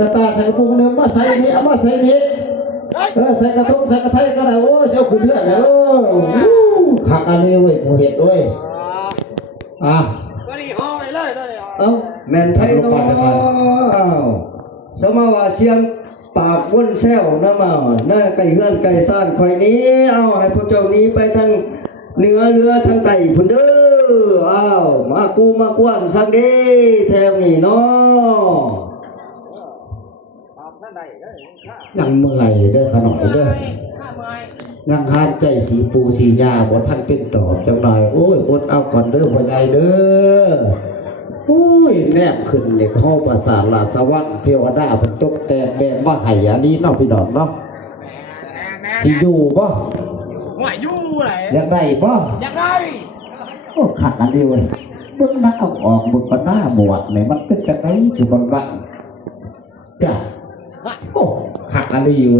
กระตาใส่กระปุกเนี่ยมาใส่นี่เอามาใส่นี่ใส่กระทงใส่กระไทยก็ได้โอ้เจ้าคุณเพื่อนเลยขักอะไรเว้ยเห็ดด้วยตัวนี้ห่อไปเลยตัวนี้ เอ้าแม่นไทยเนาะอ้าวสมาว่าเสียงปากว่นแซวนะมาหน้าไก่เฮือนไก่ซ่านคอยนี้เอาให้พวกเจ้านี้ไปทางเหนือเรือทางไก่พุ่นเด้ออ้าวมากูมากวนสังเด้แถวนี้เนาะ ยังเมื่อยเด้อขนมเด้อยังหานใจสีปูสียาบ่ท่านเป็นตอบจังหน่อยโอ้ยอดเอาก่อนเด้อพ่อใหญ่เด้อโอ้ยแนบขึ้นเนี่ยเข้าประสาทราสวัสดิ์เทวดาเพิ่นตกแต่งแบบว่าให้อันนี้เนาะพี่น้องเนาะสิอยู่บ่ หัวยู่ไหน อยากได้บ่ อยากได้ โอ้ขัดอันนี้เว้ยเบิ่งหน้าออกเบิ่งก็หน้าหมวดเนี่ยมันเป็นจังได๋คือบ่บังจ้ะโอ้ขัดอันนี้เว้ย